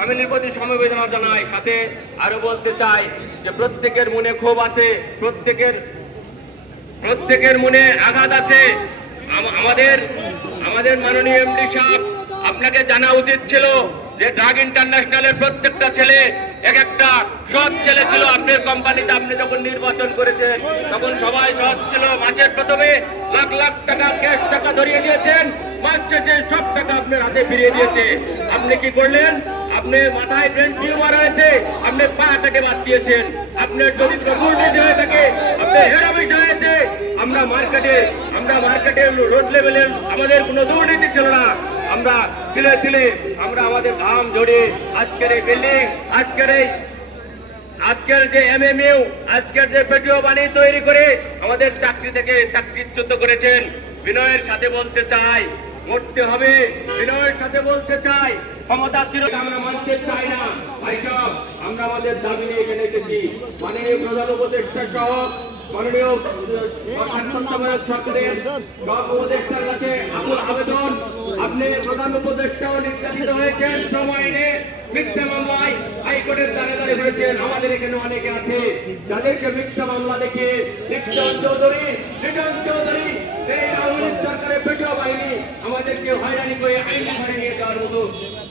ফ্যামিলির প্রতি সমবেদনা জানাই। সাথে আরো বলতে চাই যে প্রত্যেকের মনে ক্ষোভ আছে, প্রত্যেকের মনে আঘাত আছে। আমাদের মাননীয় এমডি সাহেব, আপনাকে জানা উচিত ছিল যে ড্রাগ ইন্টারন্যাশনালের প্রত্যেকটা ছেলে এক একটা সৎ ছেলে ছিল। আপনার কোম্পানিতে আপনি যখন নির্বাচন করেছেন তখন সবাই সৎ ছিল। মাসের প্রথমে লাখ লাখ টাকা ক্যাশ টাকা ধরিয়ে দিয়েছেন, মাস শেষে সব টাকা আপনার হাতে ফিরিয়ে দিয়েছে। আপনি কি করলেন? আপনি মাথায় ব্রেন টিউমার হয়েছে, আপনি পাটাকে বাদ দিয়েছেন। আপনার যদি দুর্নীতি হয়ে থাকে, আপনার হেড অফিস হয়েছে। আমরা মার্কেটে রোড লেভেলে আমাদের কোনো দুর্নীতি ছিল না। আমরা তিলে আমরা আমাদের ঘাম ঝরিয়ে আজকের এই বিল্ডিং, আজকের যে এমএমইউ, আজকের যে পেট্রো বাণী তৈরি করে আমাদের চাকরি থেকে চাকরিচ্যুত করেছেন। বিনয়ের সাথে বলতে চাই, মরতে হবে। বিনয়ের সাথে বলতে চাই, ক্ষমতা ছিল আমরা মানতে চাই না। ভাই সাহেব, আমরা আমাদের দাবি নিয়ে এখানে এসেছি। মাননীয় প্রধান উপদেষ্টা সহ মাননীয় সরকারের সব উপদেষ্টার কাছে আকুল আবেদন। আপনি প্রধান উপদেষ্টাও নির্যাতিত হয়েছেন, সময় নিয়ে মিথ্যা মামলায় হাইকোর্টের দ্বারে দ্বারে করেছেন। আমাদের এখানে অনেকে আছে যাদেরকে মিথ্যা মামলা দেখে লিটন চৌধুরী সরকারের পেট্রো বাহিনী আমাদেরকে হয়রানি করে আইনি ধরে নিয়ে যাওয়ার মতো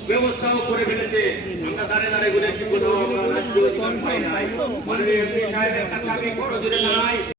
ব্যবস্থাও করে ফেলেছে। আমরা দ্বারে দ্বারে ঘুরেছি, কোনো রাষ্ট্রীয় অধিকার পাই নাই। মাননীয় এমপি সাহেবের কাছে আমি বড় জোরে দাঁড়াই।